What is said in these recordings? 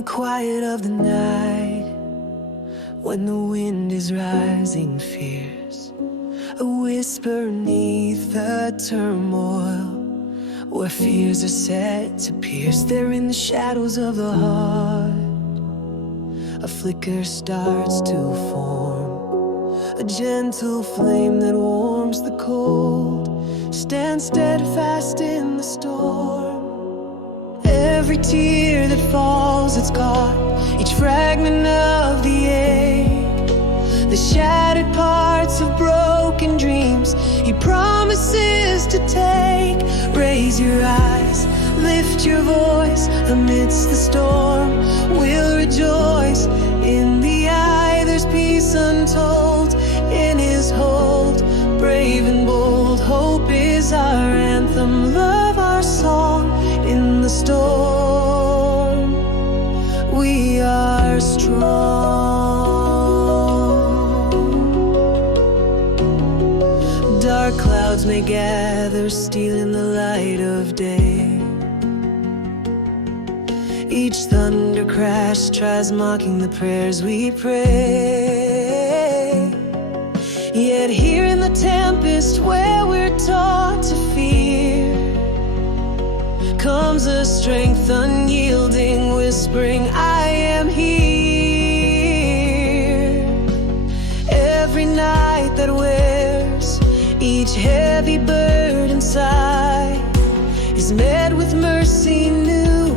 the quiet of the night, when the wind is rising fierce, a whisper beneath the turmoil, where fears are set to pierce. There in the shadows of the heart, a flicker starts to form, a gentle flame that warms the cold, stands steadfast in the storm. Every tear that falls, it's caught, each fragment of the air, the shattered parts of broken dreams he promises to take. Raise your eyes, lift your voice, amidst the storm we'll rejoice. In the eye there's peace untold, in his hold, brave and bold. Hope is our anthem, love our song. In the storm we are strong. Dark clouds may gather, stealing the light of day. Each thunder crash tries mocking the prayers we pray. Yet here in the tempest where we're taught to fear, comes a strength unyielding, whispering, I am here. Every night that wears each heavy burden sigh is met with mercy new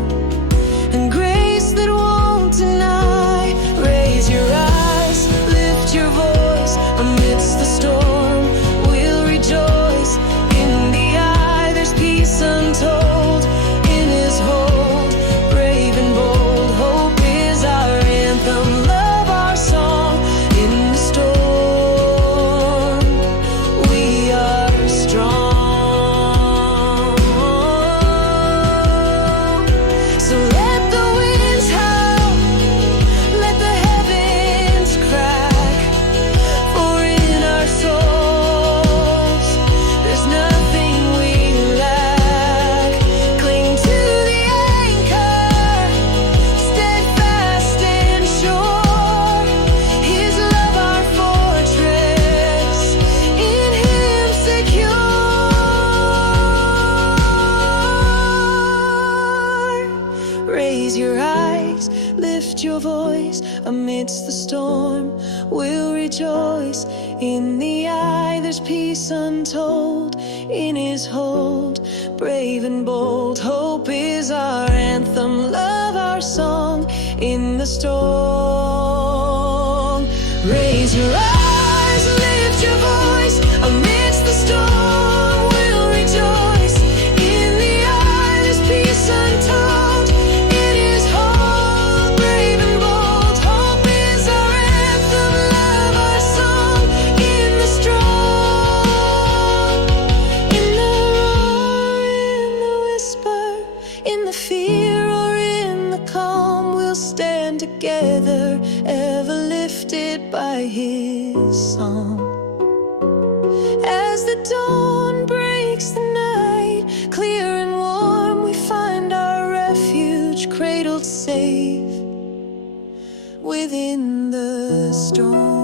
and grace that won't deny. Raise your eyes, lift your voice, amidst the storm we'll rejoice. In the eye there's peace untold, in his hold, brave and bold. Hope is our anthem, love our song. In the storm we are strong. So let the winds howl, let the heavens crack, for in our souls there's nothing we lack. Cling to the anchor, steadfast and sure, his love our fortress, in him secure. Raise your eyes, lift your voice, amidst the storm we'll rejoice. In the eye there's peace untold, in his hold, brave and bold. Hope is our anthem, love our song. In the storm raise your eyes, lift your voice, amidst the storm we'll rejoice. In the eye there's peace untold, in his hold, brave and bold. Hope is our anthem, love our song. In the storm, in the roar, in the whisper, in the fear or in the calm, we'll stand together, ever lifted by his song. As the dawn breaks the night, clear and warm, we find our refuge, cradled safe within the storm.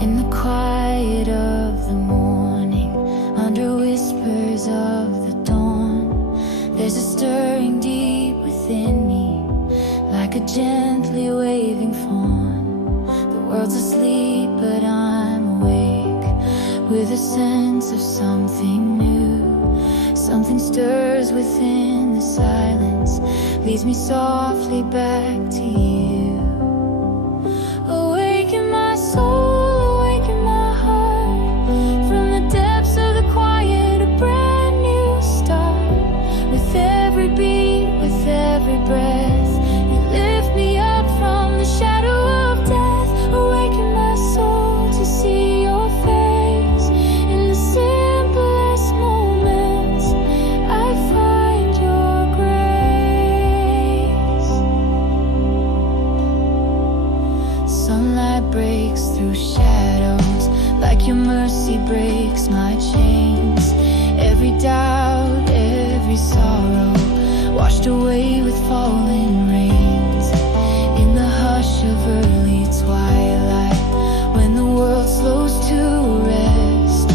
In the quiet of the morning, under whispers of the dawn, there's a stirring deep within me, like a gently waving fawn. The world's asleep, but I'm awake, with a sense of something new. Something stirs within the silence, leads me softly back to you. Awaken my soul, awaken my heart, from the depths of the quiet, a brand new start. With every beat, with every breath, you lift me up from the shadow of death. Awaken my soul to see your face in the simplest moments. washed away with falling rains. In the hush of early twilight, when the world slows to rest,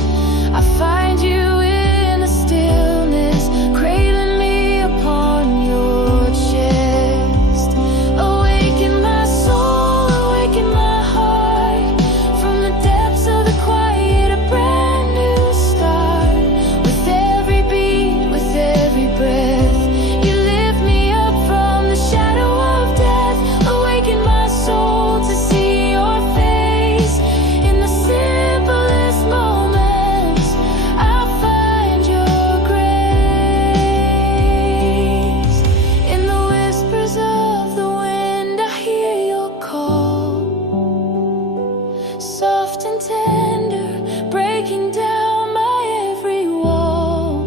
I find you in the stillness, cradling me upon your chest. Awaken my soul, awaken my heart, from the depths of the quiet, a brand new start. With every beat, with every breath, you lift me up from the shadow of death. Awaken my soul to see your face. In the simplest moments, I find your grace. In the whispers of the wind, I hear your call, soft and tender, breaking down my every wall.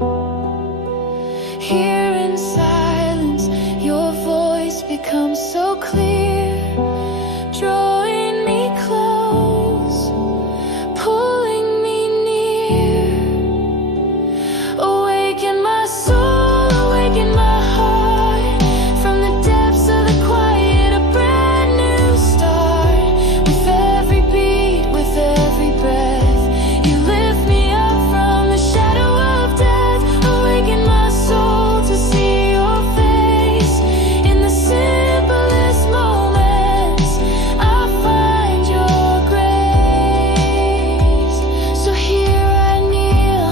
Here in silence, your voice becomes so clear, drawing me close, pulling me near. Awaken my soul, awaken my heart, from the depths of the quiet, a brand new start. With every beat, with every breath, you lift me up from the shadow of death. Awaken my soul to see your face. In the simplest moments, I find your grace. So here I kneel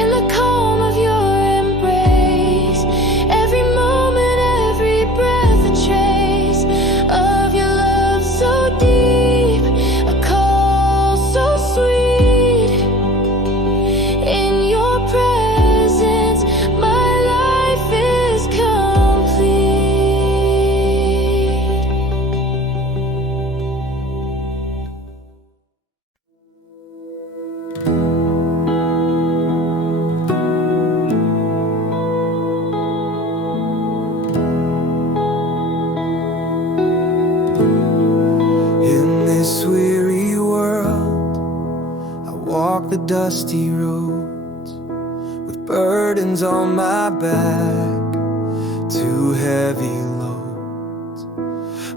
in the calm of your embrace. Every moment, every breath, a trace of your love so deep, a call so sweet. In your presence, my life is complete. In this weary world, I walk the dusty roads with burdens on my back, too heavy loads.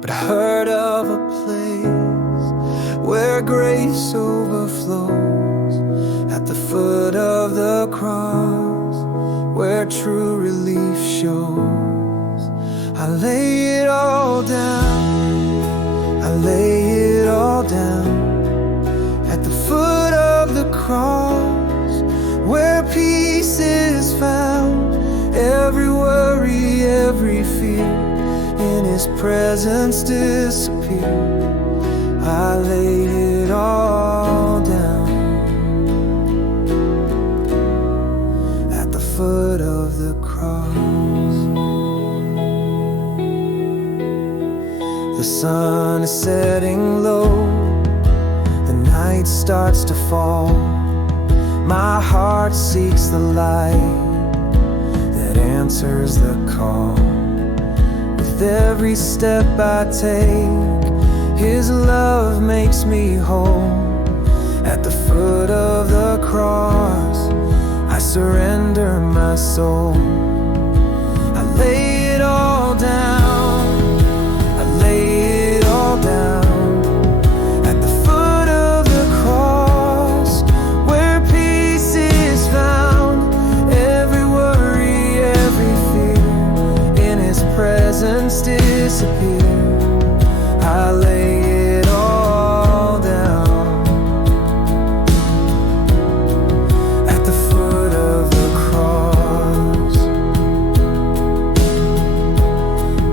But I heard of a place where grace overflows, at the foot of the cross, where true relief shows. I lay it all down, I lay it all down, at the foot of the cross, where peace is found. Every worry, every fear, in His presence disappear. I lay it all down, at the foot of the cross. The sun is setting low, the night starts to fall. My heart seeks the light that answers the call. With every step I take, His love makes me whole. At the foot of the cross, I surrender my soul. I lay it all down, I lay it all down, at the foot of the cross, where peace is found. Every worry, every fear, in His presence disappear. I lay it all down, at the foot of the cross.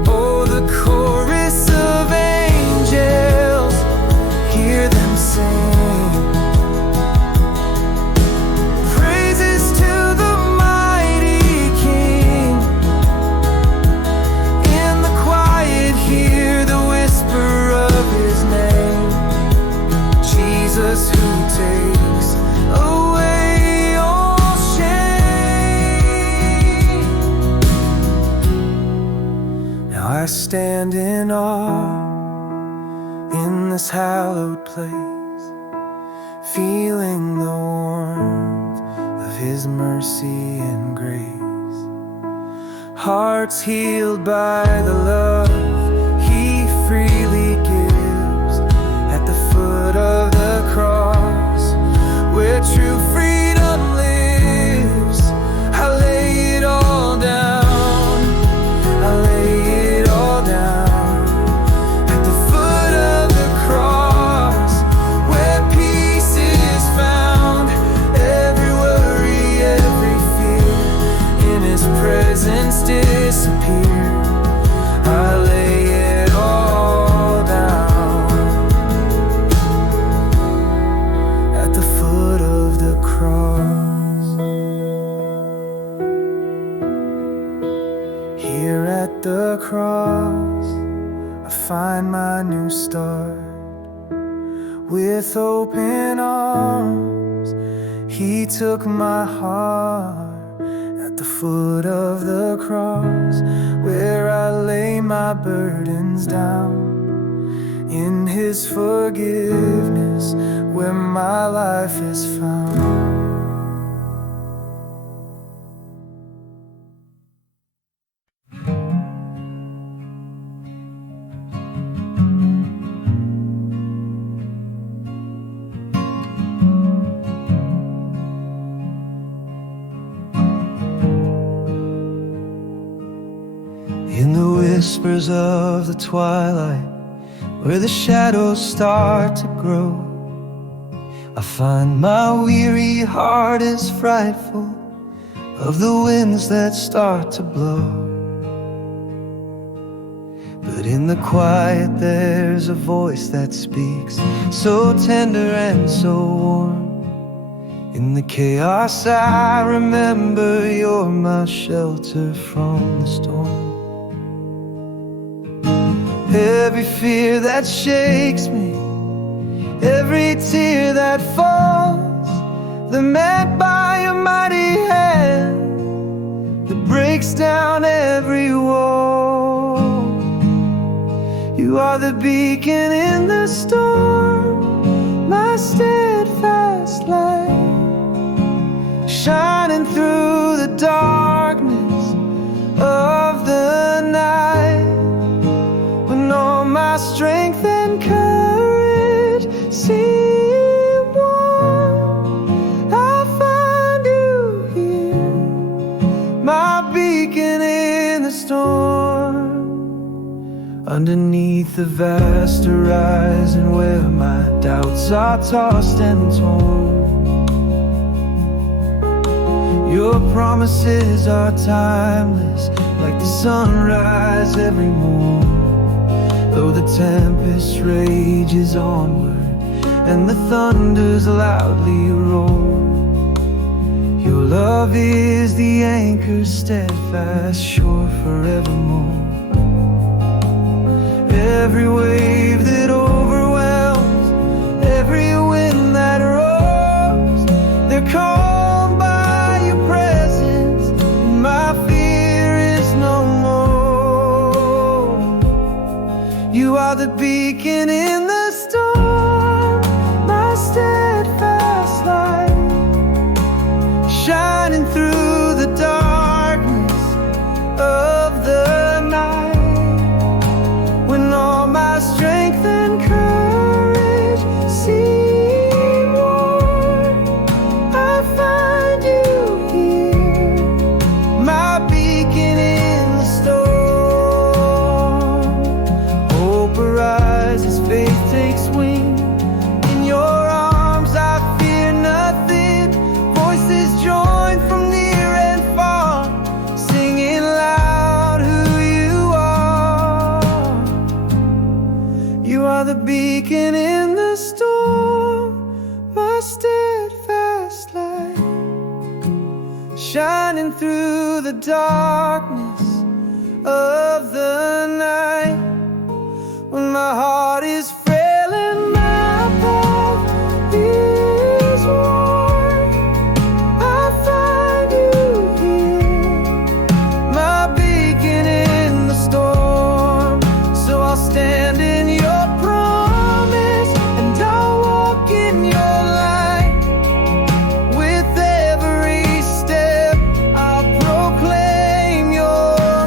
Oh, the chorus of angels, hear them sing praises to the mighty King. In the quiet, hear the whisper of His name, Jesus, who takes away all shame. Now I stand in awe in this hallowed place, feeling the warmth of His mercy and grace. hearts healed by the love He freely gives at the foot of the cross, where true freedom lives. I lay it all down, I lay it all down at the foot of the cross, where peace is found. Every worry, every fear in His presence disappear. I lay it all down at the foot of the cross. Here at the cross, I find my new start. With open arms, He took my heart. At the foot of the cross, where I lay my burdens down, in His forgiveness, where my life is found. In the whispers of the twilight, where the shadows start to grow, I find my weary heart is frightful of the winds that start to blow. But in the quiet there's a voice that speaks, so tender and so warm. In the chaos I remember You're my shelter from the storm. Every fear that shakes me, every tear that falls, they're met by Your mighty hand that breaks down every wall. You are the beacon in the storm, my steadfast light, shining through the darkness of the night. When all my strength and courage seem worn, I find You here, my beacon in the storm. Underneath the vast horizon, where my doubts are tossed and torn, Your promises are timeless, like the sunrise every morn. Though the tempest rages onward and the thunders loudly roar, Your love is the anchor, steadfast, sure forevermore. Every wave that overwhelms, every wind that roars, they're calmed by Your presence, and my fear is no more. You are the beacon in the storm, my steadfast light, shining through the darkness of the night. When all my strength and courage seem worn, I find You here, my beacon in the storm. Hope arises, faith takes wing. In Your arms I fear nothing. Voices join from near and far, singing loud who You are. You are the beacon in the storm, my steadfast light, shining through the darkness of the night. When my heart is frail and my path is worn, I find You here, my beacon in the storm. So I'll stand in Your promise, and I'll walk in Your light. With every step I'll proclaim Your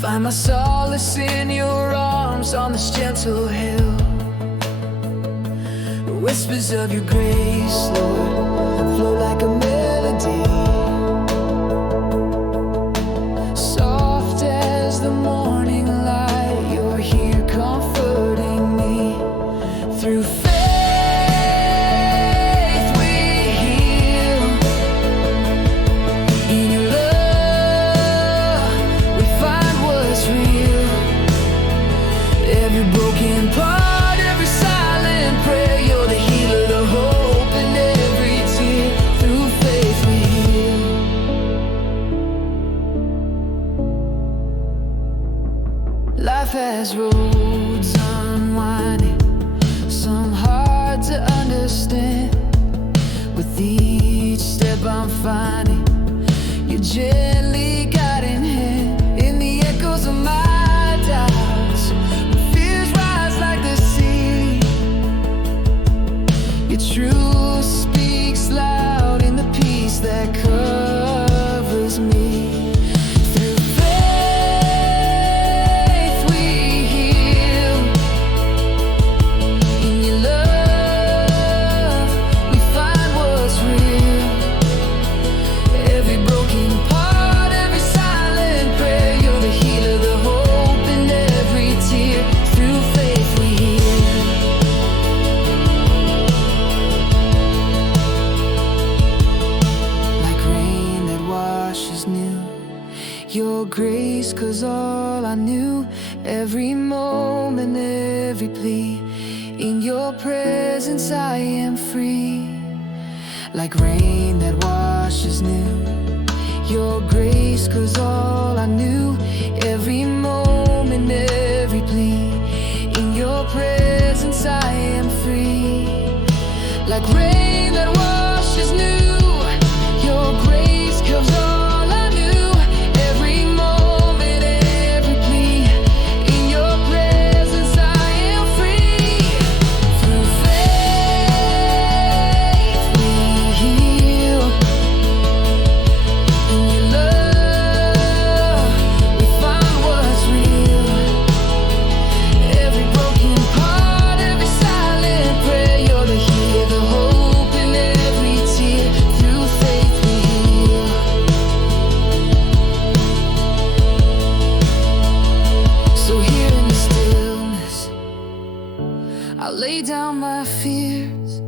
Find my solace in your arms on this gentle hill. Whispers of your grace, Lord, flow like a melody, soft as the morning light. You're here comforting me. Through faith we heal. In your love we find what's real. Every broken part, every silent prayer, you're the healer, the hope in every tear. Through faith we heal. Life has roads unwinding, some hard to understand. With each step I'm finding your gently guiding hand. In the echoes of my doubts, when fears rise like the sea, your truth speaks loud in the peace that covers me. Through faith we heal. In your love we find what's real. Every broken part, every silent prayer, you're the healer, the hope in every tear. Through faith we heal. Like rain that washes new, your grace, 'cause all I knew, every moment, every plea, in your presence I am free. Like rain that washes new, your grace, 'cause all I knew, every moment, every plea, in your presence I am free. Like rain that washes new, your grace covers all I knew, every moment, every plea, in your presence I am free. Through faith we heal. In your love we find what's real. Every broken part, every silent prayer, you're the healer, the hope in every tear. Through faith we heal. So here in the stillness, I lay down my fears.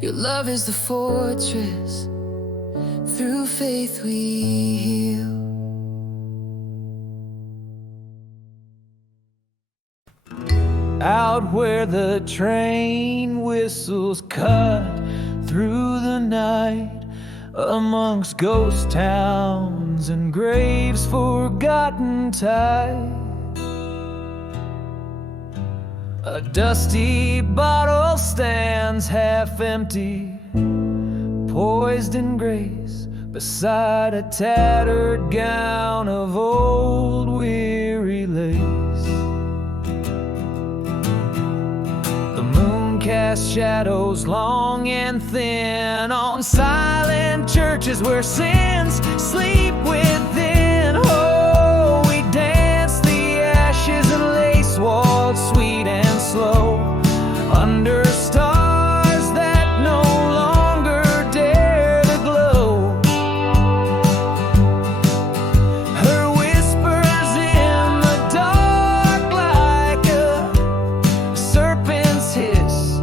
Your love is the fortress. Through faith we heal. Out where the train whistles cut through the night, amongst ghost towns and graves forgotten tight, a dusty bottle stands half empty, poised in grace beside a tattered gown of old weary lace. The moon casts shadows long and thin on silent churches where sins sleep within. Oh, we dance the ashes and lace waltz sweet and slow under stars that no longer dare to glow. Her whispers in the dark like a serpent's hiss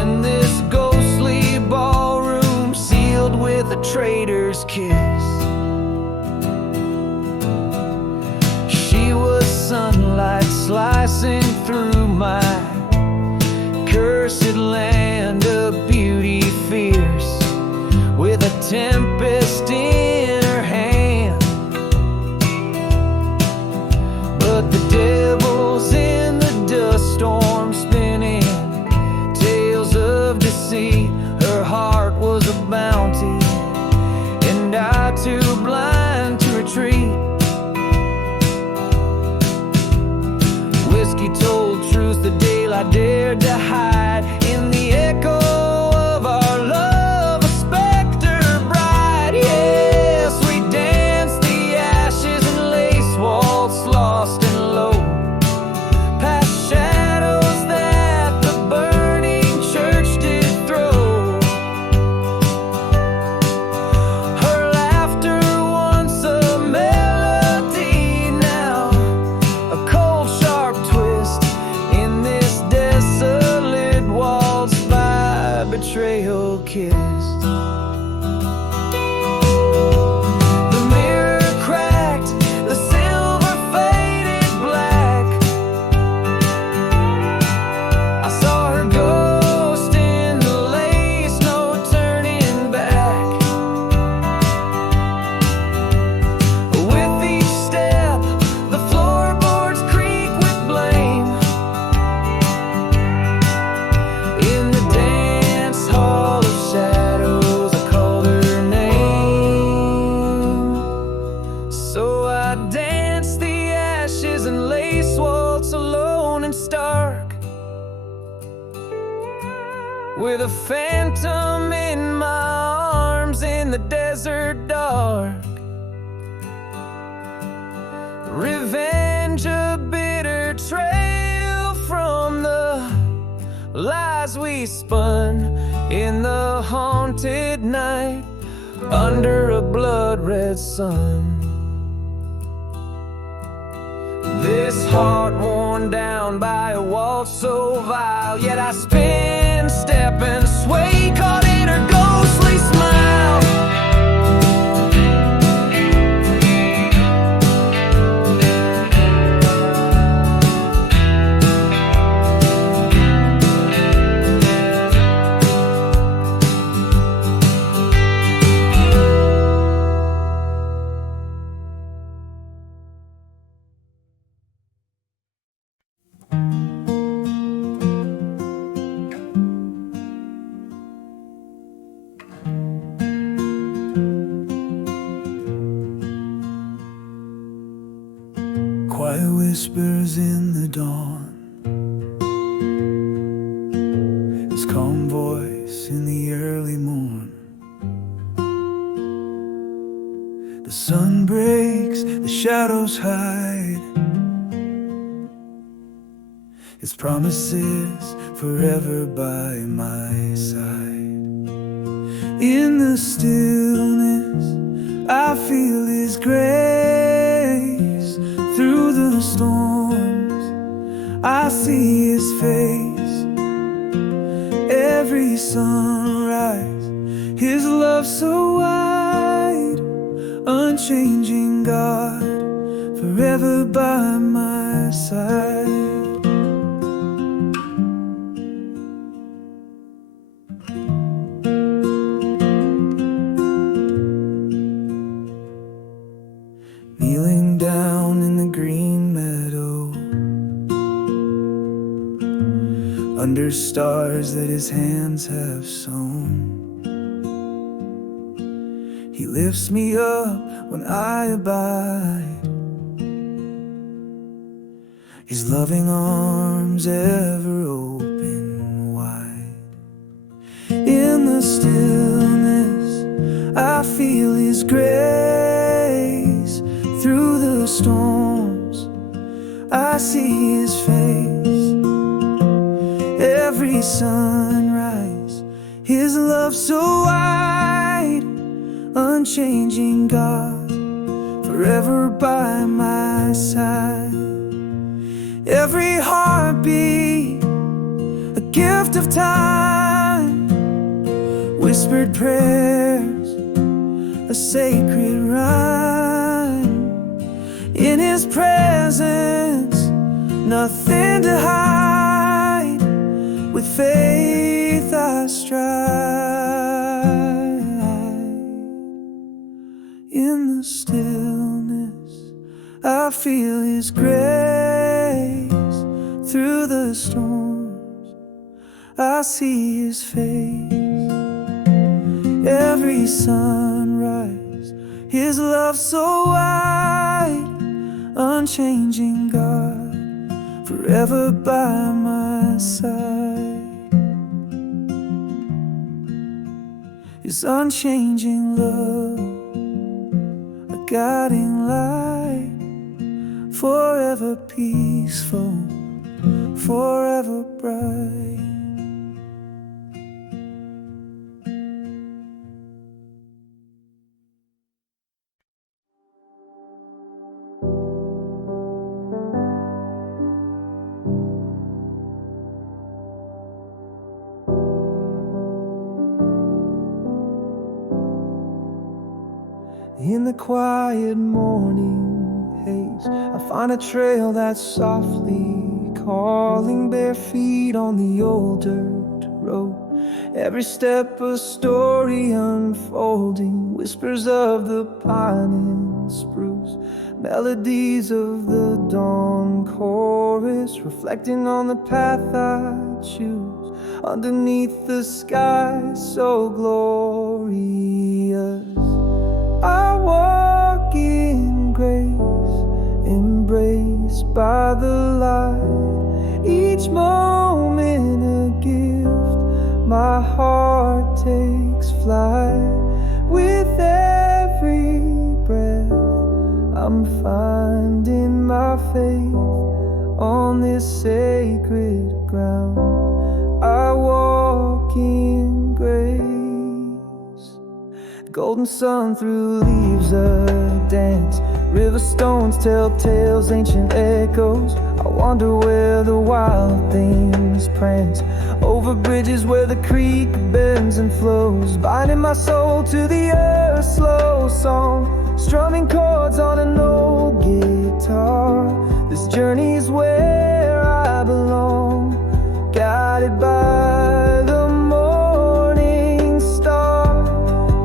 in this ghostly ballroom sealed with a traitor's kiss. She was sunlight slicing through my cursed land of beauty fierce, with a tempest in her hand. But the devil's in the dust storm spinning tales of deceit. Her heart was a bounty, and I too blind to retreat. Whiskey told truth the daylight I dared to hide in the echo of our love, a specter bright. Yes, we danced the ashes and lace walls with a phantom in my arms in the desert dark. Revenge, a bitter trail from the lies we spun in the haunted night under a blood-red sun. This heart worn down by a waltz so vile, yet I spin, step and sway, caught in her ghostly smile. Quiet whispers in the dawn, his calm voice in the early morn. The sun breaks, the shadows hide, his promises forever by my side. In the stillness I feel his grace. Through the storms I see his face. Every sunrise his love so wide. Unchanging God, forever by my side. Kneeling down in the green meadow, under stars that his hands have sown, he lifts me up when I abide, his loving arms ever open wide. In the stillness I feel his grace. Through the storms I see his face. Every sunrise his love so wide. Unchanging God, forever by my side. Every heartbeat a gift of time, whispered prayers, a sacred rhyme. In his presence, nothing to hide. With faith I stride. In the stillness I feel his grace. Through the storms I see his face. Every sunrise his love so wide. Unchanging God, forever by my side. His unchanging love, a guiding light, forever peaceful, forever bright. In the quiet morning haze, I find a trail that's softly calling, bare feet on the old dirt road. Every step a story unfolding, whispers of the pine and spruce, melodies of the dawn chorus, reflecting on the path I choose. Underneath the sky so glorious, I walk in grace, embraced by the light. Each moment a gift, my heart takes flight. With every breath, I'm finding my faith on this sacred ground. I walk in grace. Golden sun through leaves a dance. River stones tell tales, ancient echoes. I wonder where the wild things prance. Over bridges where the creek bends and flows. Binding my soul to the earth, slow song. Strumming chords on an old guitar. This journey's where I belong. Guided by the morning star.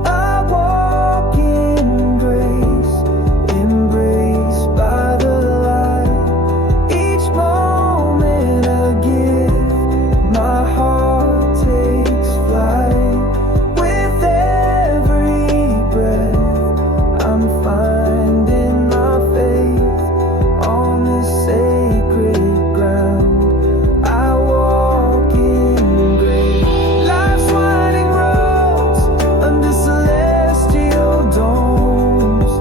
I walk in grace, embraced by the light. Each moment a gift, my heart takes flight. With every breath, I'm finding my faith on this sacred ground. I walk in grace. Life's winding roads under celestial domes.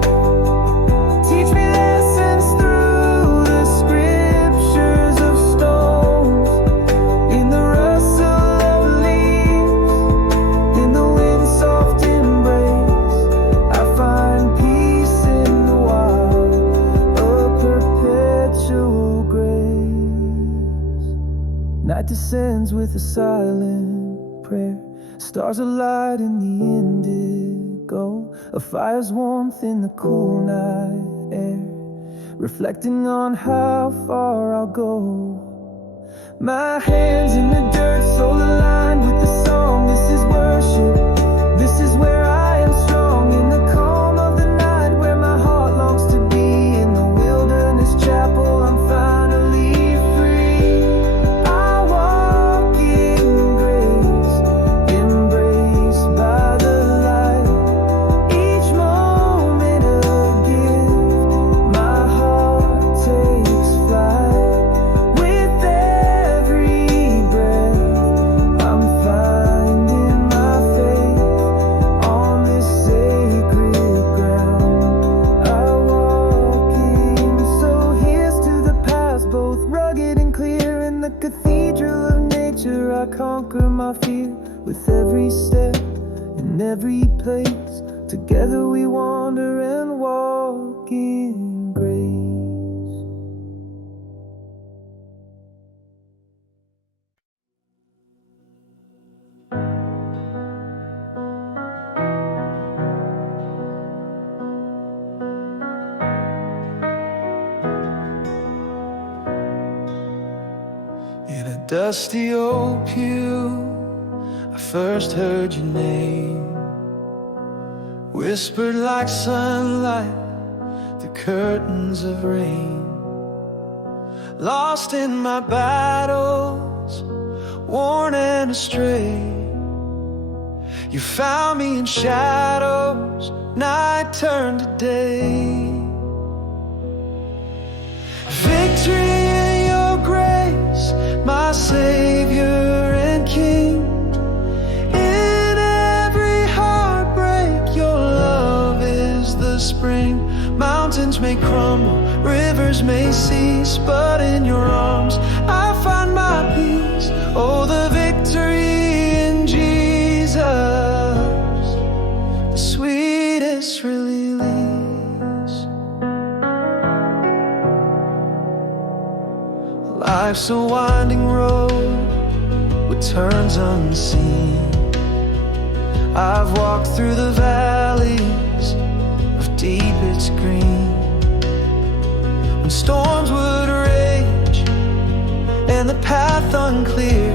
Teach me lessons through the scriptures of stones. In the rustle of leaves, in the wind's soft embrace, I find peace in the wild, a perpetual grace. Night descends with a silent prayer. Stars alight in the indigo. A fire's warmth in the cool night air. Reflecting on how far I'll go. My hands in the dirt, soul aligned with the song. This is worship. This is where I am strong. In the calm of the night, where my heart longs to be. In the wilderness chapel, I'm finally free. I walk in grace, embraced by the light. Each moment a gift, my heart takes flight. With every breath, I'm finding my faith on this sacred ground. I walk in. So here's to the past, both rugged and clear. In the cathedral of nature, I conquer my fear. With every step, in every place, together we wander and walk in grace. In a dusty old pew, I first heard your name, whispered like sunlight through curtains of rain. Lost in my battles, worn and astray, you found me in shadows, night turned to day. Victory in your grace, my Savior and King. In every heartbreak, your love is the spring. Mountains may crumble, rivers may cease, but in your arms I find my peace. Oh, the victory in Jesus, the sweetest release. Life's a winding road with turns unseen. I've walked through the valleys of deepest green. When storms would rage and the path unclear,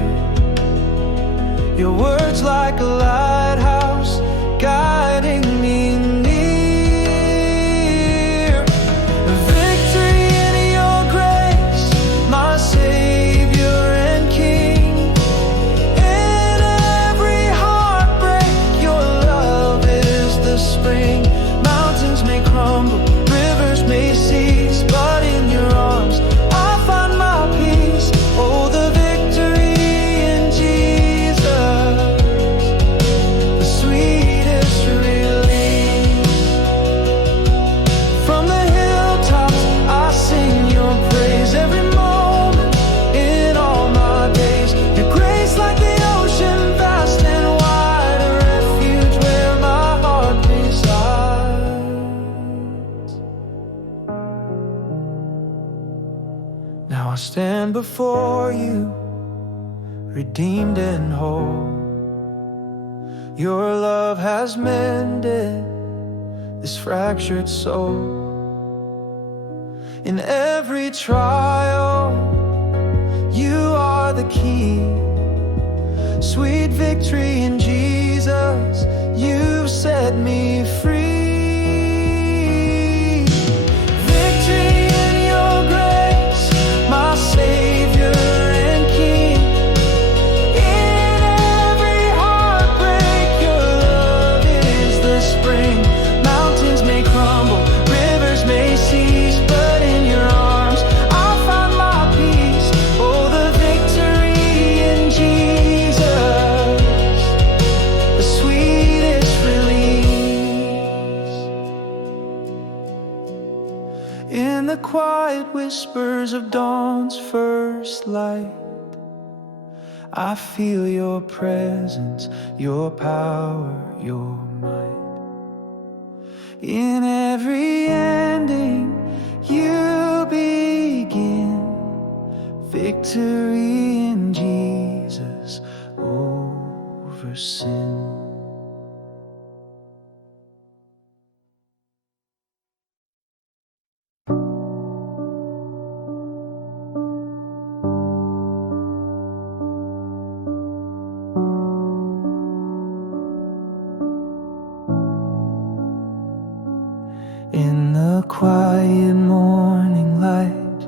your words like a lighthouse guiding me near. Victory in your grace, my Savior and King. In every heartbreak, your love is the spring. Mountains may crumble, rivers may cease, but in your arms I find my peace. Oh, the victory in Jesus, Now I stand before you, redeemed and whole. Your love has mended this fractured soul. In every trial, you are the key. Sweet victory in Jesus, you set me free. Victory in your grace, my Savior and King. In every heartbreak, your love is the spring. Mountains may crumble, rivers may cease, but in your arms I'll find my peace. Oh, the victory in Jesus, the sweetest release. In the quiet whispers of dawn's first light, I feel your presence, your power, your might. In every ending, you begin. Victory in Jesus over sin. In the quiet morning light,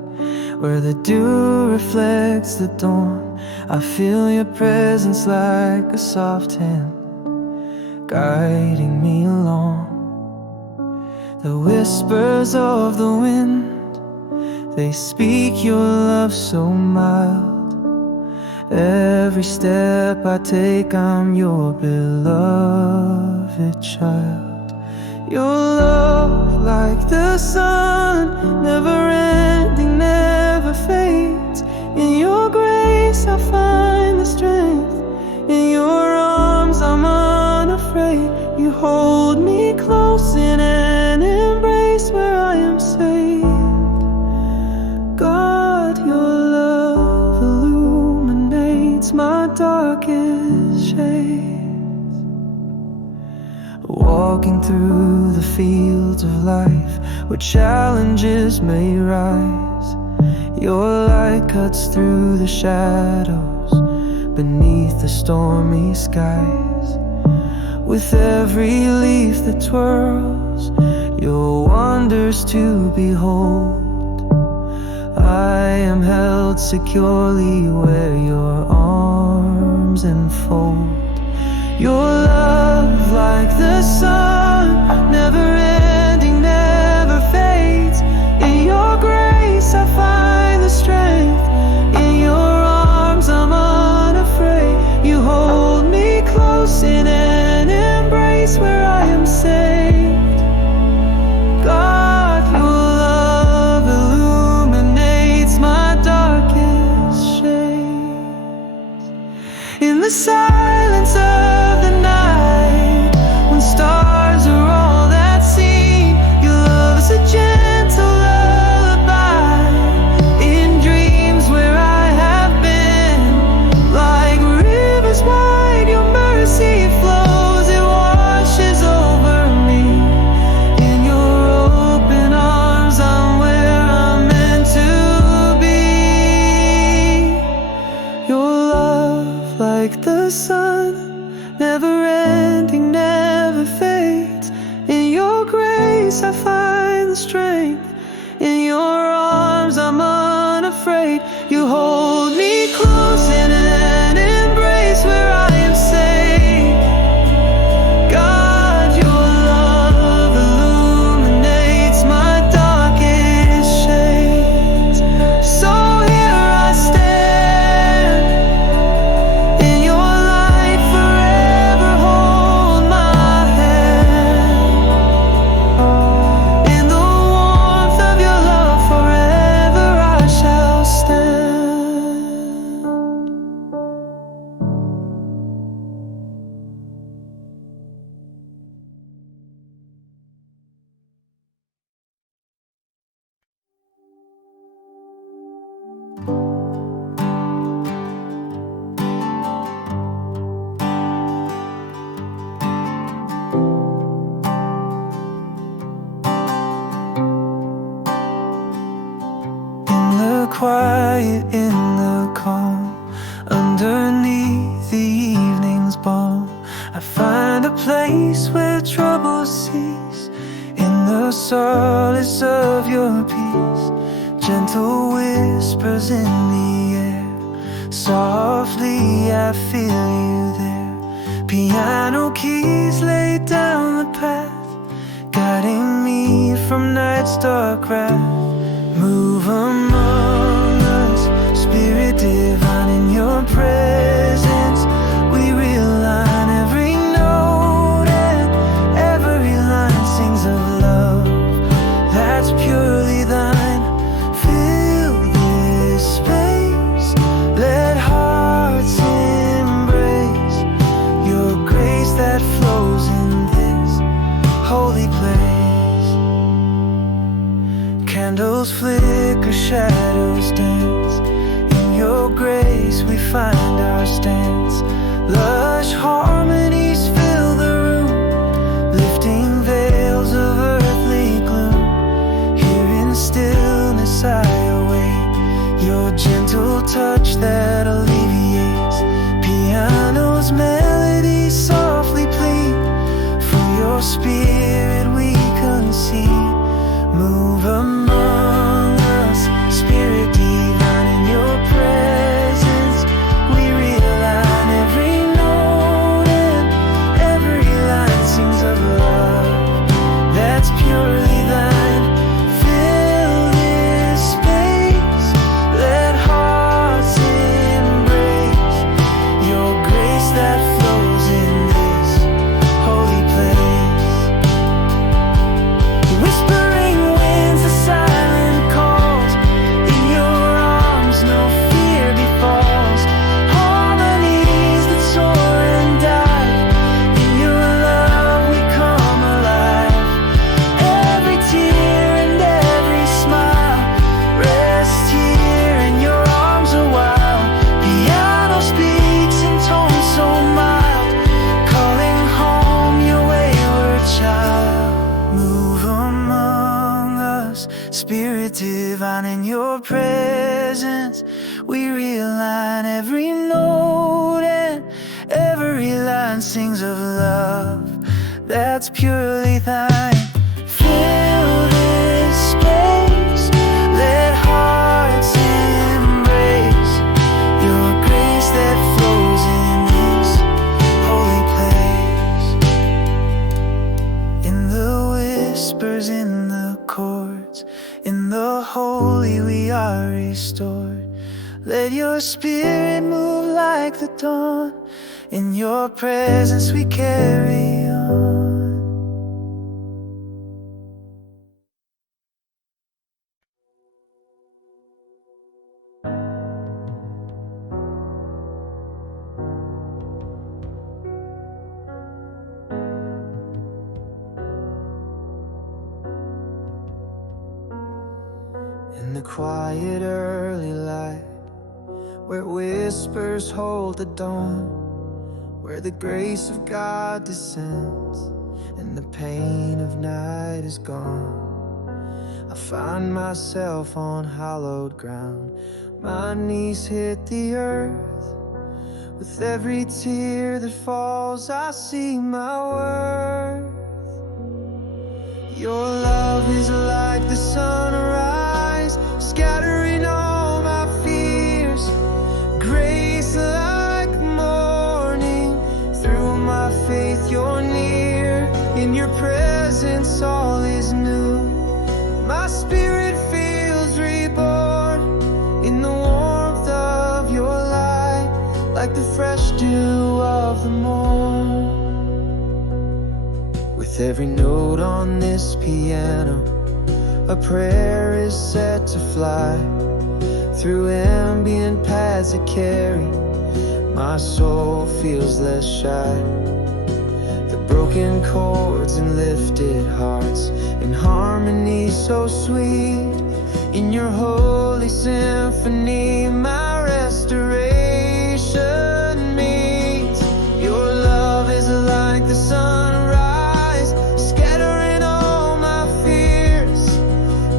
where the dew reflects the dawn, I feel your presence like a soft hand guiding me along. The whispers of the wind, they speak your love so mild. Every step I take, I'm your beloved child. Your love, like the sun, never ending, never fades. In your grace I find the strength. In your arms I'm unafraid. You hold me close in an embrace where I am saved. God, your love illuminates my darkest shades. Walking through the fields of life, where challenges may rise, your light cuts through the shadows beneath the stormy skies. With every leaf that twirls, your wonders to behold, I am held securely where your arms enfold. Your love, like the sun, never ending, never fades. In your grace I find the strength. In your arms I'm unafraid. You hold me close in an embrace where I am saved. God, your love illuminates my darkest shades. In the silence of the night, when stars are all that's seen, your love is a gentle lullaby. In dreams where I have been, like rivers wide, your mercy flows, it washes over me. In your open arms I'm where I'm meant to be. Your love, like the sun, never ending, never fades. In your grace I find the strength. In your arms I'm unafraid. You hold me close in an embrace where I am safe. God, your love illuminates my darkest shades. So here I stand. In your light forever hold my hand. In the warmth of your love forever I shall stand. Quiet in the calm, underneath the evening's balm, I find a place where trouble cease. In the solace of your peace, gentle whispers in the air, softly I feel you there. Piano keys laid down the path, guiding me from night's dark wrath. Move among us, Spirit divine, in your presence we realign. Every note and every line sings of love that's purely thine. Fill this space, let hearts embrace your grace that flows in this holy place. Candles flicker, shadows dance. In your grace we find our stance. Lush harmonies fill the room, lifting veils of earthly gloom. Here in stillness I await your gentle touch that alleviates. Piano's melodies softly plead, for your spirit we concede. Move among us, Spirit divine, in your presence we realign. Every note and every line sings of love that's purely thine. Fill this space, let hearts embrace your grace that flows in this holy place. Whispering winds, the silent calls, in your arms no fear befalls. Harmonies that soar and dive, in your love we come alive. Every tear and every smile rests here in your arms a while. Piano speaks in tones so mild, calling home your wayward child. Move among us, Spirit divine, in your presence we realign. Every note and every line sings of love that's purely thine. Fill this space, let hearts embrace your grace that flows in this holy place. In the whispers, in the chords, in the holy we are restored. Let your spirit move like the dawn, in your presence we carry on. In the quiet early light, where whispers hold the dawn, where the grace of God descends and the pain of night is gone, I find myself on hallowed ground. My knees hit the earth. With every tear that falls, I see my worth. Your love is like the sunrise, scattering all my fears. Grace like morning, through my faith you're near. In your presence all is new. My spirit feels reborn in the warmth of your light, like the fresh dew of the morn. With every note on this piano, a prayer is set to fly through ambient paths that carry. My soul feels less shy. The broken chords and lifted hearts in harmony so sweet In your holy symphony, my restoration meets. Your love is like the sunrise, scattering all my fears.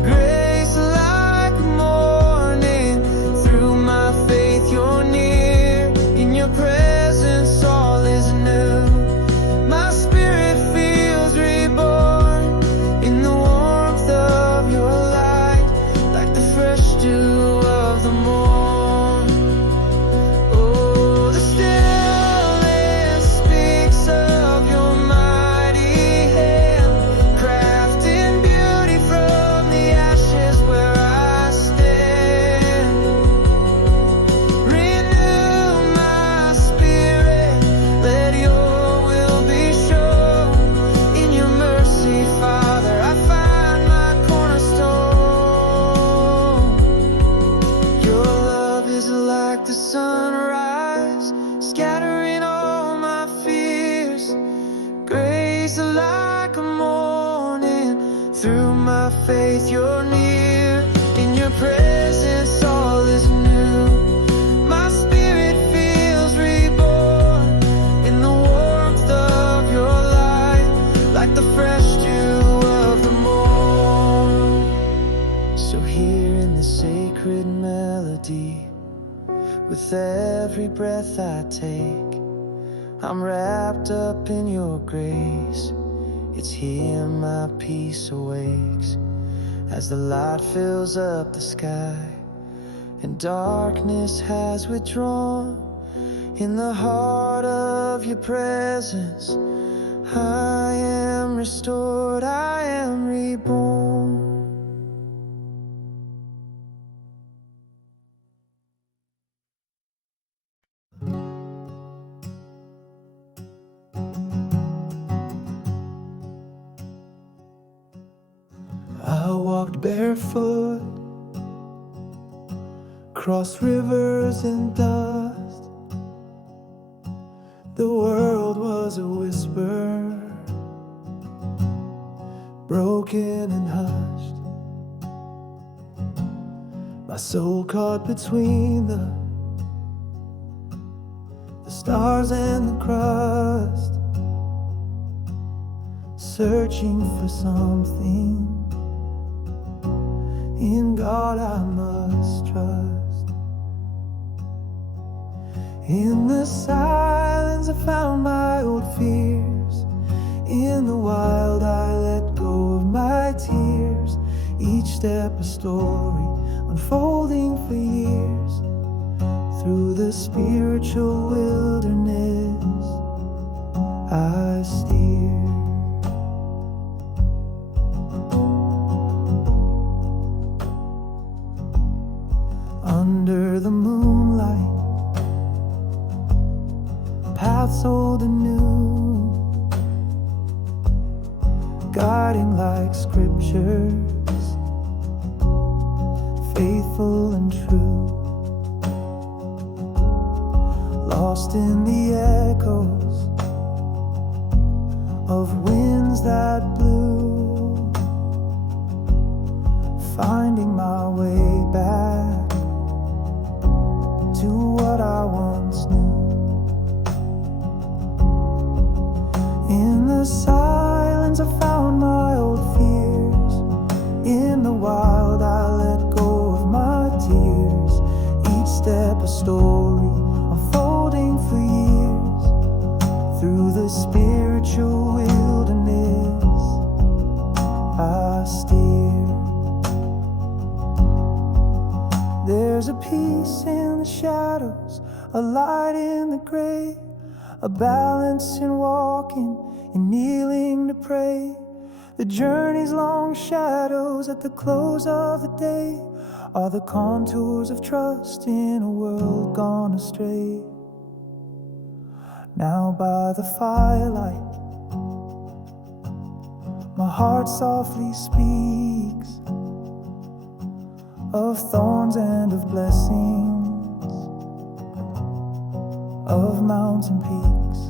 Grace like morning, through my faith you're near. In your presence all is new. My spirit feels reborn in the warmth of your light, like the fresh dew of the morn. Oh, the stillness speaks of your mighty hand, crafting beauty from the ashes where I stand. Renew my spirit, let your will be shown. In your mercy, Father, I find my cornerstone. Your love is like the sunrise, scattering all my fears. Grace like a morning, through my faith you're near. In your presence all is new. My spirit feels reborn in the warmth of your light, like the fresh dew of the morn. So here in the sacred melody, with every breath I take, I'm wrapped up in your grace. It's here my peace awakes, as the light fills up the sky and darkness has withdrawn. In the heart of your presence, I am restored, I am reborn. I walked barefoot, crossed rivers in dust. The world was a whisper, broken and hushed. My soul caught between the stars and the crust, searching for something. In God I must trust. In the silence I found my old fears. In the wild I let go of my tears. Each step a story unfolding for years. Through the spiritual wilderness I steer. Under the moonlight, paths old and new, guiding like scriptures, faithful and true. Lost in the echoes of winds that blew, finding my way back to what I once knew. In the silence I found my old fears. In the wild I let go of my tears. Each step a story unfolding for years. Through the spiritual wilderness I steer. There's a peace in the shadows, a light in the gray, a balance in walking and kneeling to pray. The journey's long shadows at the close of the day are the contours of trust in a world gone astray. Now by the firelight, my heart softly speaks of thorns and of blessings, of mountain peaks.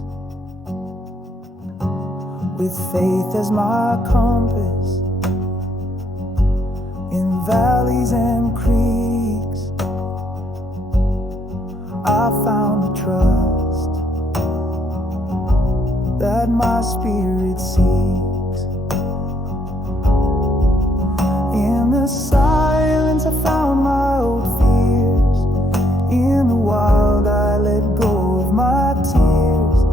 With faith as my compass, in valleys and creeks, I found the trust that my spirit seeks. In the silence I found my old fears. In the wild I let go of my tears.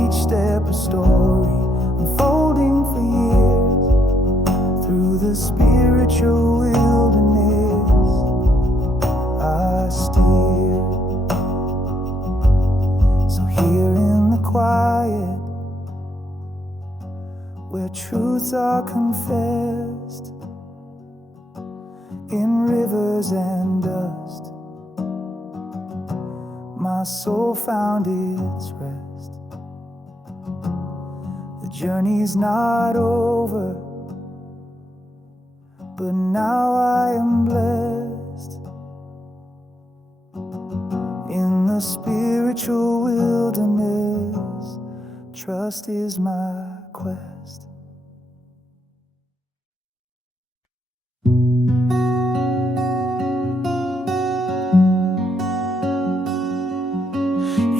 Each step a story unfolding for years. Through the spiritual wilderness I steer. So here in the quiet, where truths are confessed, in rivers and dust, my soul found its rest. The journey's not over, but now I am blessed. In the spiritual wilderness, trust is my quest.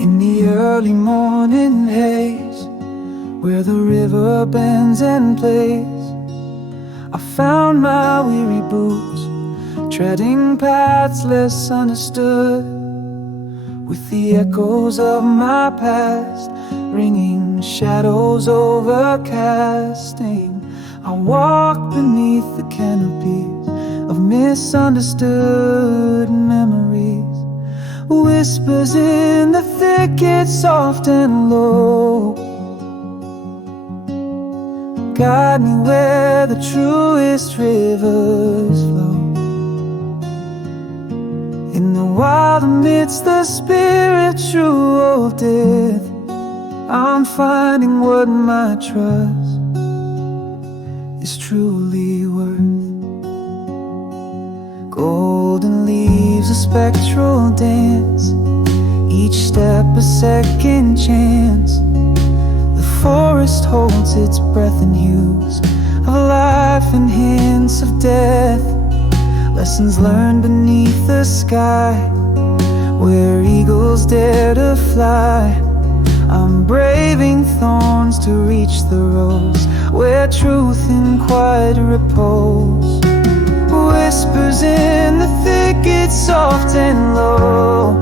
In the early morning haze, where the river bends and plays, I found my weary boots, treading paths less understood, with the echoes of my past ringing, shadows overcasting. I walk beneath the canopies of misunderstood memories. Whispers in the thicket, soft and low, guide me where the truest rivers flow. In the wild amidst the spiritual death, I'm finding what my trust is truly worth. Golden leaves, a spectral dance, each step a second chance. The forest holds its breath and hues of life and hints of death. Lessons learned beneath the sky, where eagles dare to fly. I'm braving thorns to reach the rose, where truth in quiet repose. Whispers in the thicket, soft and low,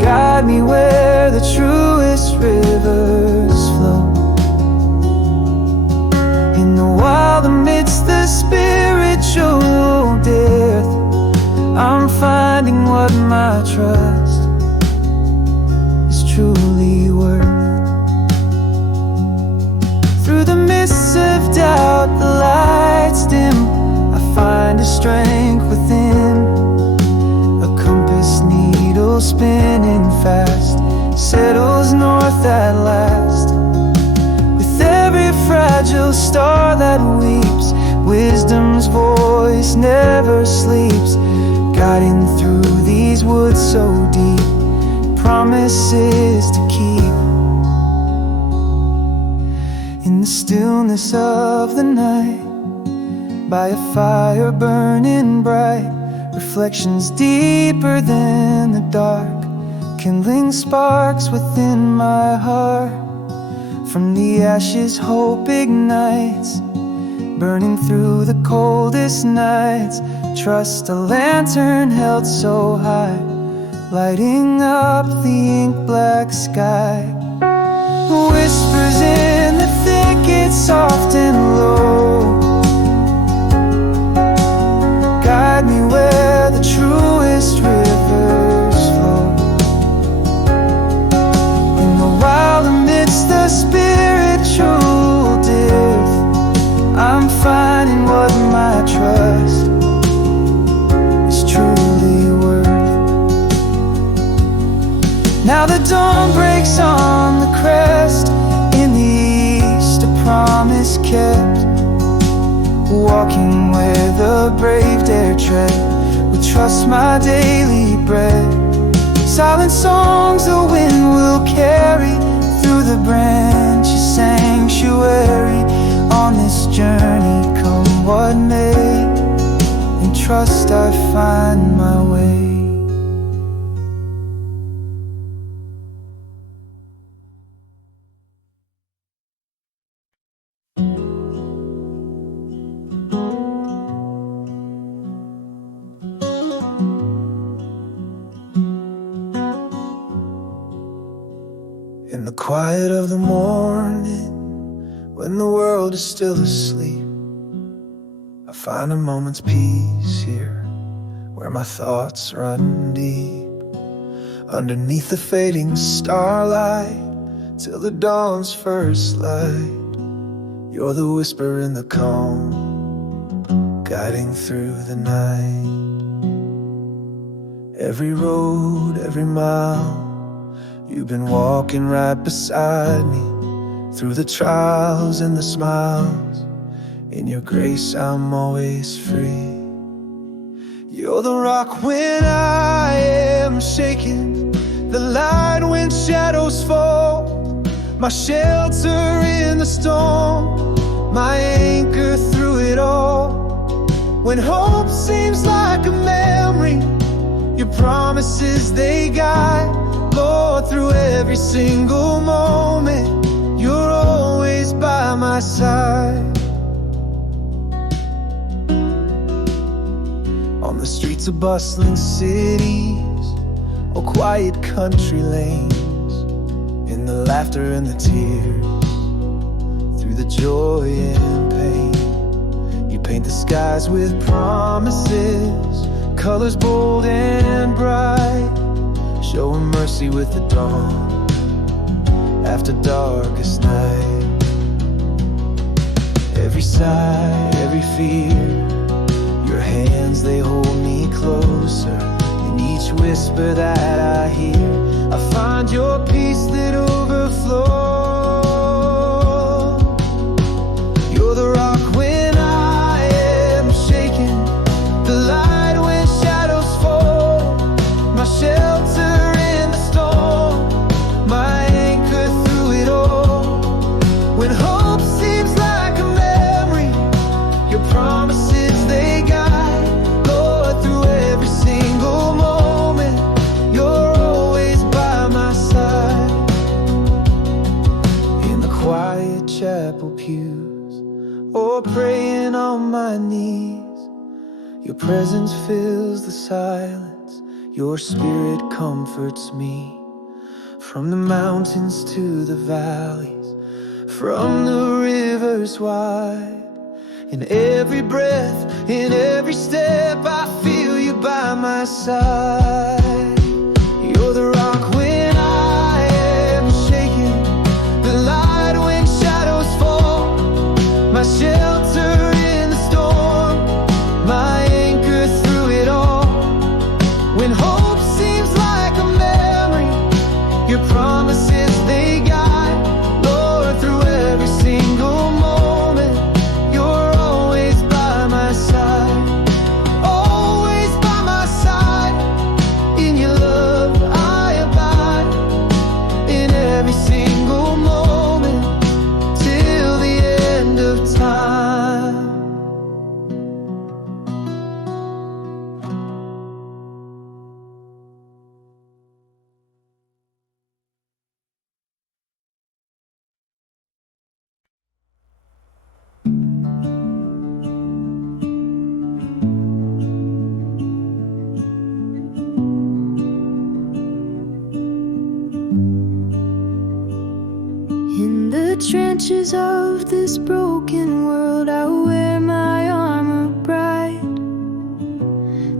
guide me where the truest rivers flow. In the wild amidst the spiritual death, I'm finding what my trust is truly worth. Through the mists of doubt, the lights dim, I find a strength within. A compass needle spinning fast settles north at last. With every fragile star that weeps, wisdom's voice never sleeps, guiding through these woods so deep, promises to keep. In the stillness of the night, by a fire burning bright, reflections deeper than the dark, kindling sparks within my heart. From the ashes hope ignites, burning through the coldest nights. Trust a lantern held so high, lighting up the ink-black sky. Whispers in the thicket, soft and low, guide me where the truest rivers flow. In the wild amidst the spiritual death, I'm finding what my trust is truly worth. Now the dawn breaks on the crest, in the east a promise kept, walking where the brave dare tread, with trust my daily bread. Silent songs the wind will carry through the branches sanctuary. On this journey come what made me trust I find my way. In the quiet of the morning, when the world is still asleep, I find a moment's peace here, where my thoughts run deep. Underneath the fading starlight, till the dawn's first light, you're the whisper in the calm, guiding through the night. Every road, every mile, you've been walking right beside me, through the trials and the smiles. In your grace I'm always free. You're the rock when I am shaken, the light when shadows fall, my shelter in the storm, my anchor through it all. When hope seems like a memory, your promises they guide. Lord, through every single moment, you're always by my side. On the streets of bustling cities, or quiet country lanes, in the laughter and the tears, through the joy and pain, you paint the skies with promises, colors bold and bright, showing mercy with the dawn, after darkest night. Every sigh, every fear, your hands they hold me closer. In each whisper that I hear, I find your peace that overflows. You're the rock when I am shaken, the light when shadows fall, my shelter in the storm, my anchor through it all. When hope seems like a memory, your promises they guide. Lord, through every single moment, you're always by my side. In the quiet chapel pews, or praying on my knees, your presence fills the silence, your spirit comforts me. From the mountains to the valleys, from the rivers wide, in every breath, in every step, I feel you by my side. You're the rock when I am shaken, the light when shadows fall, my shelter in the storm, my anchor through it all. When hope seems like a memory, your promises they guide. Lord, through every single moment, you're always by my side, always by my side. In your love I abide, in every single moment, till the end of time. In the trenches of this broken world, I wear my armor bright,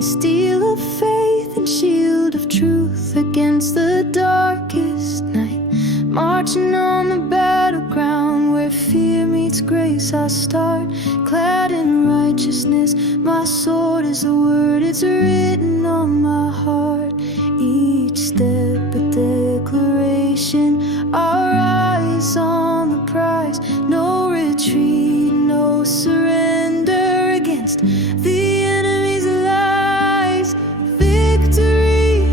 steel of faith and shield of truth against the darkest night. Marching on the battleground where fear meets grace, I start, clad in righteousness. My sword is the word, it's written on my heart. Each step a declaration, our eyes on the prize. No retreat, no surrender against the enemy's lies. Victory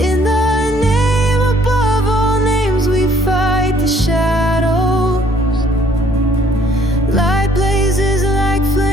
in the name above all names. We fight the shadows. Light blazes like flames.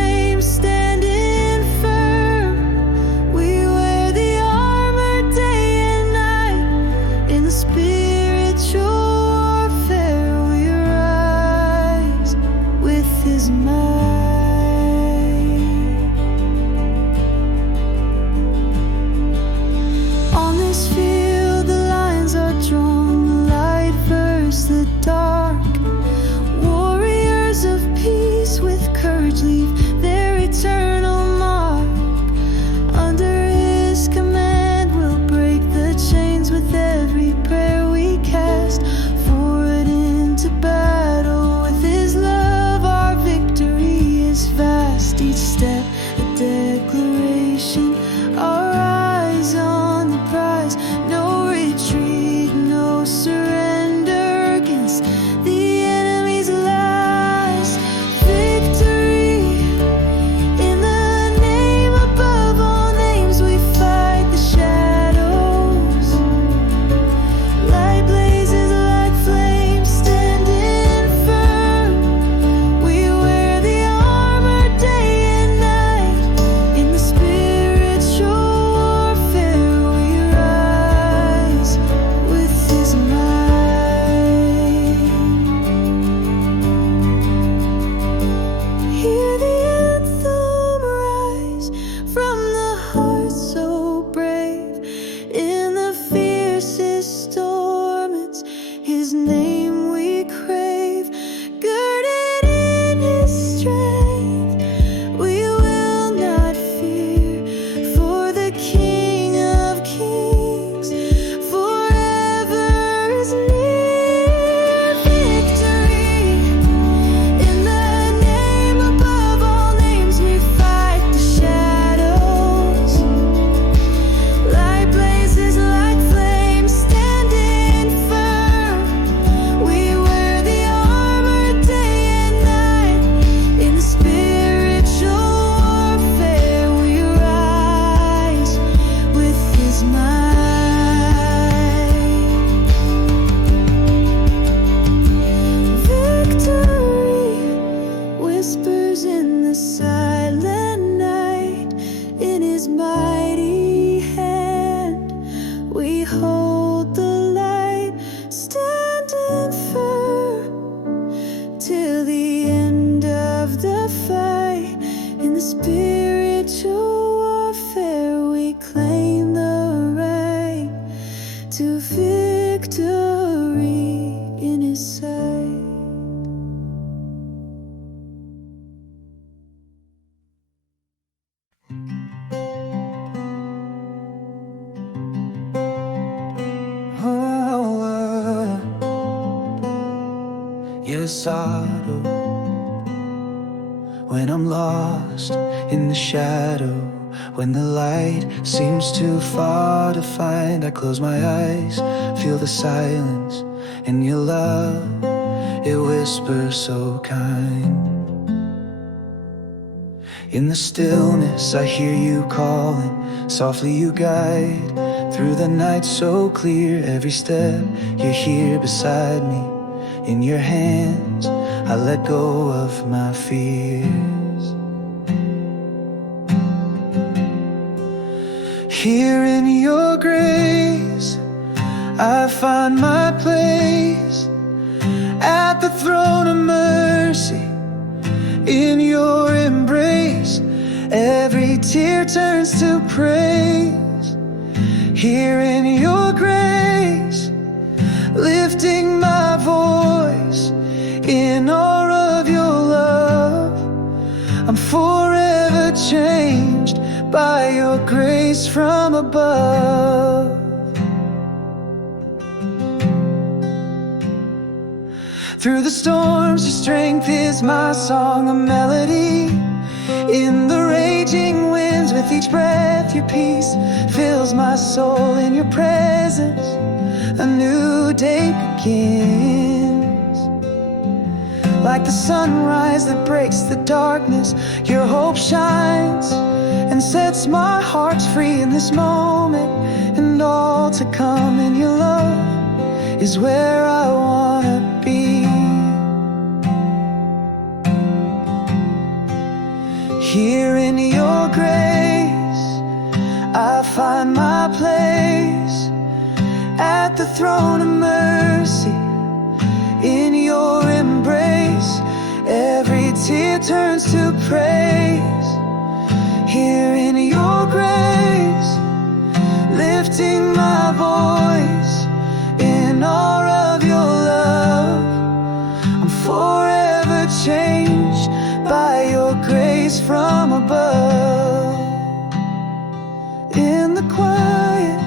His mighty hand. We hold the light, standing firm till the end of the fight. In the spiritual warfare, we claim the right to victory in His sight. Sorrow when I'm lost in the shadow, when the light seems too far to find. I close my eyes, feel the silence, and your love, it whispers so kind. In the stillness I hear you calling, softly you guide through the night so clear. Every step you're here beside me. In your hands, I let go of my fears. Here in your grace, I find my place at the throne of mercy. In your embrace, every tear turns to praise. Here in your grace, lifting my voice in awe of your love. I'm forever changed by your grace from above. Through the storms, your strength is my song, a melody. In the raging winds, with each breath, your peace fills my soul. In your presence, a new day begins. Like the sunrise that breaks the darkness, your hope shines and sets my heart free. In this moment and all to come, in your love is where I wanna be. Here in your grace, I find my place at the throne of mercy. In your embrace, every tear turns to praise. Here in your grace, lifting my voice in awe of your love. I'm forever changed by your grace from above. In the quiet,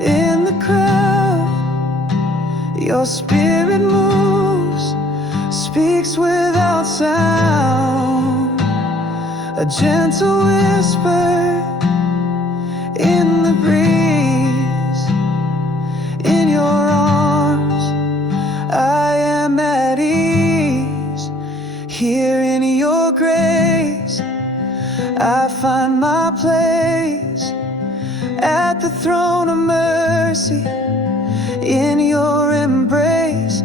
in the crowd, your spirit moves, speaks without sound. A gentle whisper in the breeze. In your arms, I am at ease. Here in your grace, I find my place at the throne of mercy. In your embrace,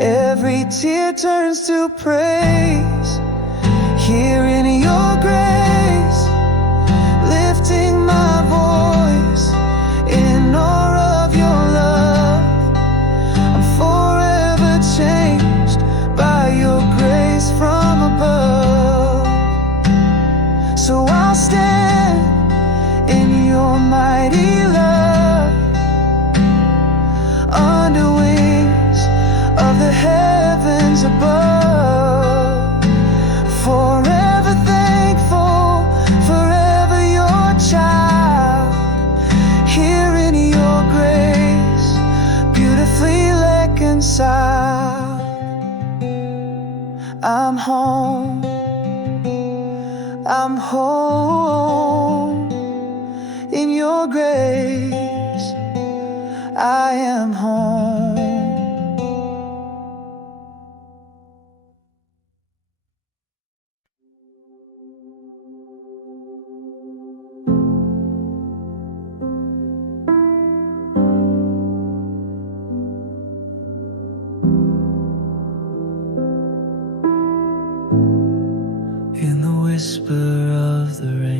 every tear turns to praise. Here in your grace, lifting my voice in awe of your love. I'm forever changed by your grace from above. So I'll stand in your mighty love, under wings of the heavens above. Forever thankful, forever your child. Here in your grace, beautifully reconciled. I'm home, I'm home. In your grace, I am home. In the whisper of the rain,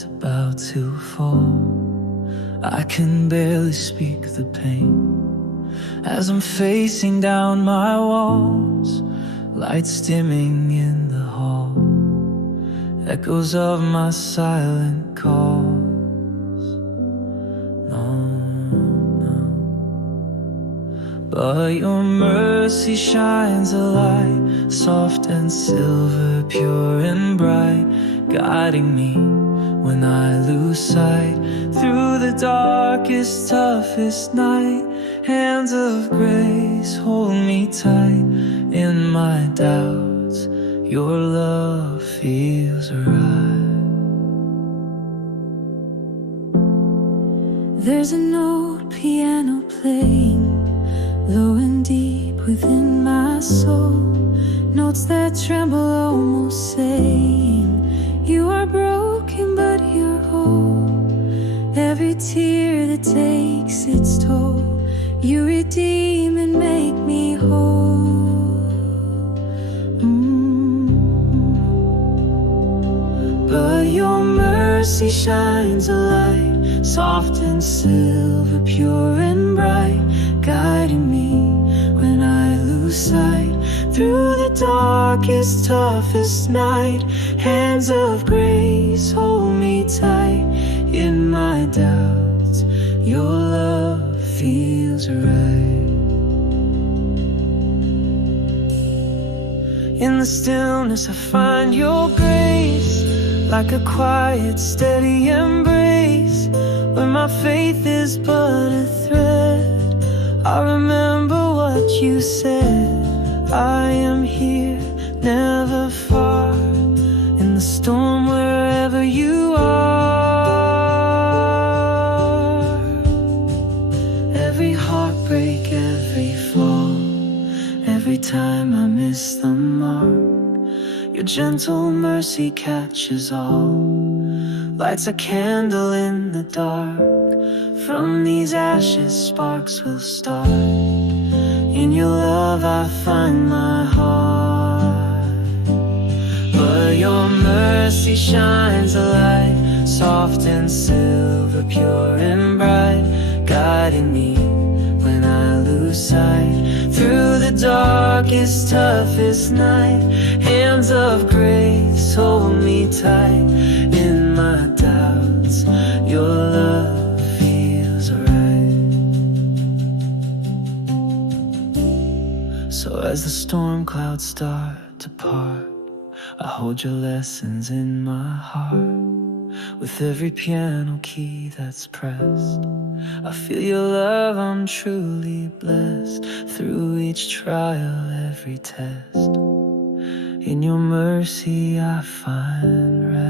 that's about to fall. I can barely speak the pain as I'm facing down my walls, lights dimming in the hall, echoes of my silent calls. No, no. But your mercy shines a light, soft and silver, pure and bright, guiding me when I lose sight. Through the darkest, toughest night, hands of grace hold me tight. In my doubts, your love feels right. There's an old piano playing, low and deep within my soul, notes that tremble, almost saying, you are broken but you're whole. Every tear that takes its toll, you redeem and make me whole. But your mercy shines a light, soft and silver, pure and bright, guiding me when I lose sight. Through the darkest, toughest night, hands of grace hold me tight. In my doubts, your love feels right. In the stillness I find your grace, like a quiet, steady embrace. When my faith is but a thread, I remember what you said. I am here, never far, in the storm wherever you are. Every heartbreak, every fall, every time I miss the mark, your gentle mercy catches all, lights a candle in the dark. From these ashes sparks will start. In your love I find my heart. But your mercy shines a light, soft and silver, pure and bright, guiding me when I lose sight. Through the darkest, toughest night, hands of grace hold me tight. In my doubts, your love feels right. So as the storm clouds start to part, I hold your lessons in my heart. With every piano key that's pressed, I feel your love, I'm truly blessed. Through each trial, every test, in your mercy I find rest.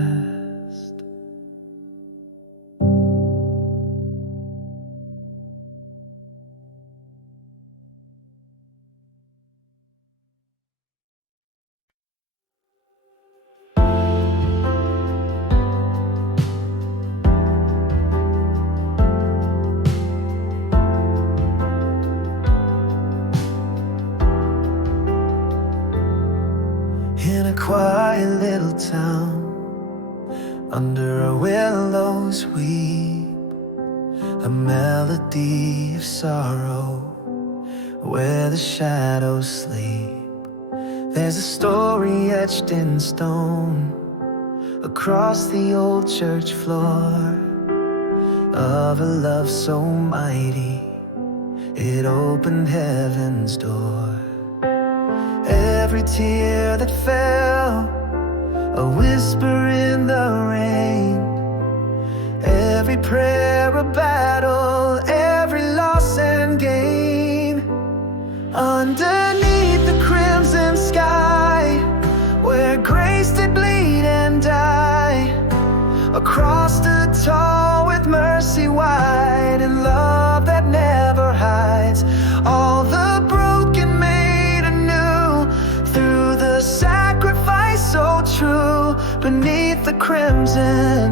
In a quiet little town, under a willow's weep, a melody of sorrow, where the shadows sleep. There's a story etched in stone across the old church floor, of a love so mighty it opened heaven's door. Every tear that fell, a whisper in the rain. Every prayer a battle, every loss and gain. Underneath the crimson sky, where grace did bleed and die, a cross stood tall with mercy wide, and love that never hides. All the broken made anew, through the sacrifice so true. Beneath the crimson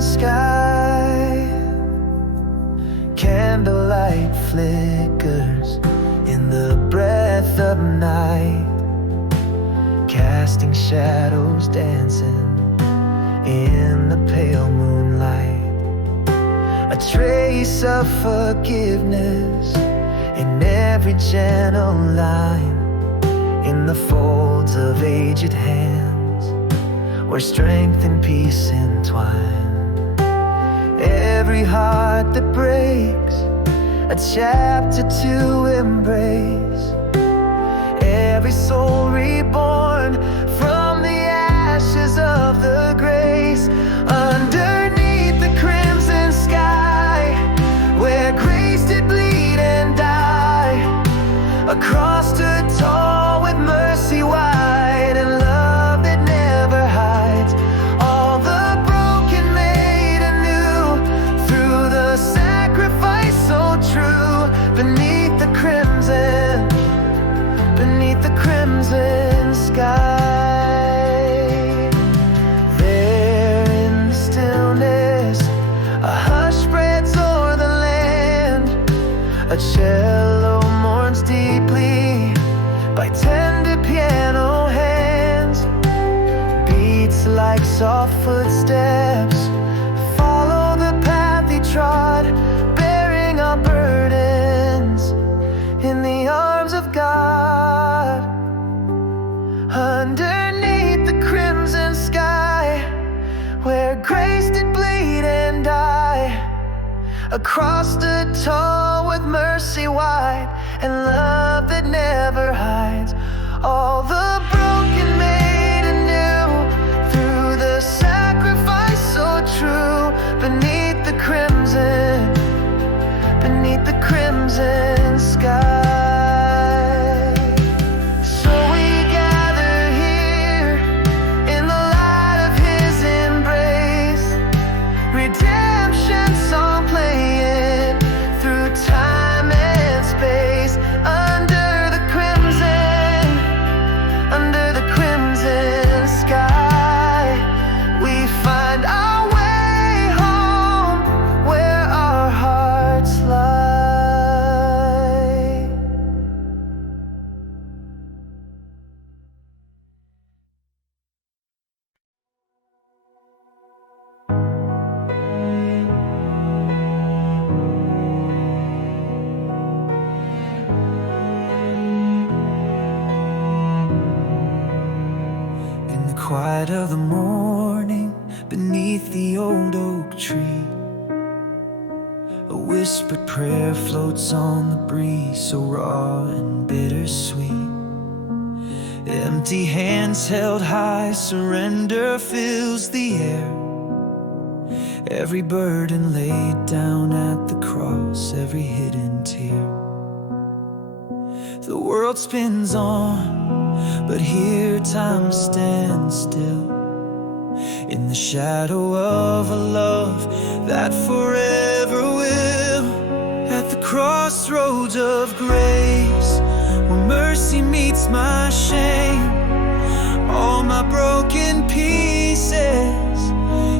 sky, candlelight flickers in the breath of night, casting shadows, dancing in the pale moonlight. A trace of forgiveness in every gentle line, in the folds of aged hands where strength and peace entwine. Every heart that breaks, a chapter to embrace. Every soul reborn from the ashes of the grace. Underneath the crimson sky, where grace did bleed and die, a cross stood tall with mercy wide, and love that never hides. All the broken made anew through the sacrifice so true. Beneath the crimson sky, there in the stillness, a hush spreads o'er the land. A cello mourns deeply by tender piano hands. Beats like soft footsteps follow the path he trod, bearing our burdens in the arms of God. Underneath the crimson sky, where grace did bleed and die, a cross stood tall with mercy wide, and love that never hides. All the broken made anew through the sacrifice so true. Beneath the crimson sky. Quiet of the morning, beneath the old oak tree, a whispered prayer floats on the breeze, so raw and bittersweet. Empty hands held high, surrender fills the air. Every burden laid down at the cross, every hidden tear. The world spins on, but here time stands still, in the shadow of a love that forever will. At the crossroads of grace, where mercy meets my shame, all my broken pieces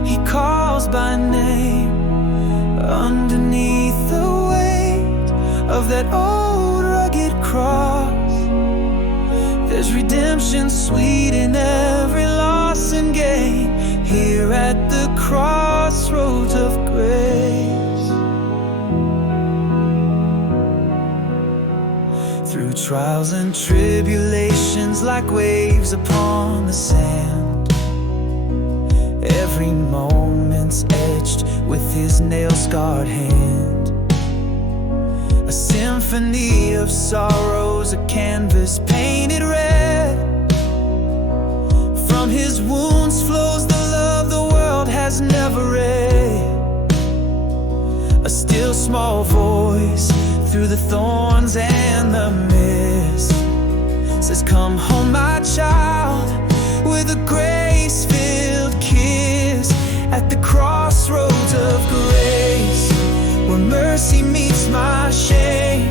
he calls by name. Underneath the weight of that old rugged cross, there's redemption sweet in every loss and gain, here at the crossroads of grace. Through trials and tribulations like waves upon the sand, every moment's etched with his nail-scarred hand. A symphony of sorrows, a canvas painted red. From his wounds flows the love the world has never read. A still small voice through the thorns and the mist says, "Come home, my child," with a grace-filled kiss. At the crossroads of grace, where mercy meets my shame,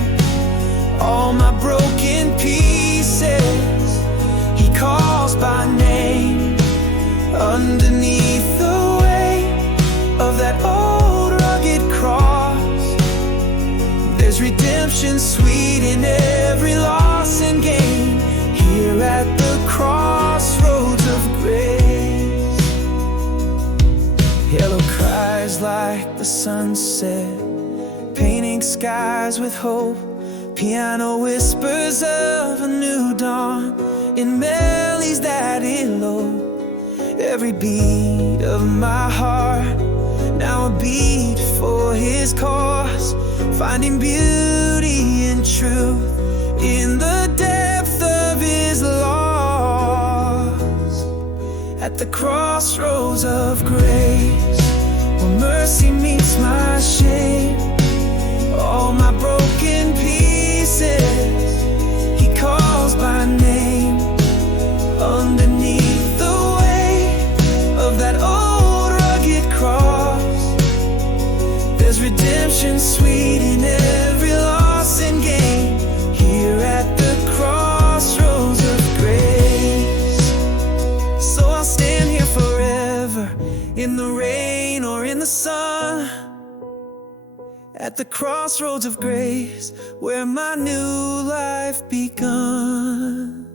all my broken pieces he calls by name. Underneath the weight of that old rugged cross, there's redemption sweet in every loss and gain, here at the crossroads like the sunset, painting skies with hope. Piano whispers of a new dawn in melodies that elope. Every beat of my heart, now a beat for his cause, finding beauty and truth in the depth of his loss. At the crossroads of grace, where mercy meets my shame, all my broken pieces he calls by name. Underneath the weight of that old rugged cross, there's redemption sweet in every loss and gain. Here at the crossroads of grace, so I'll stand here forever, in the rain or in the sun, at the crossroads of grace, where my new life begun.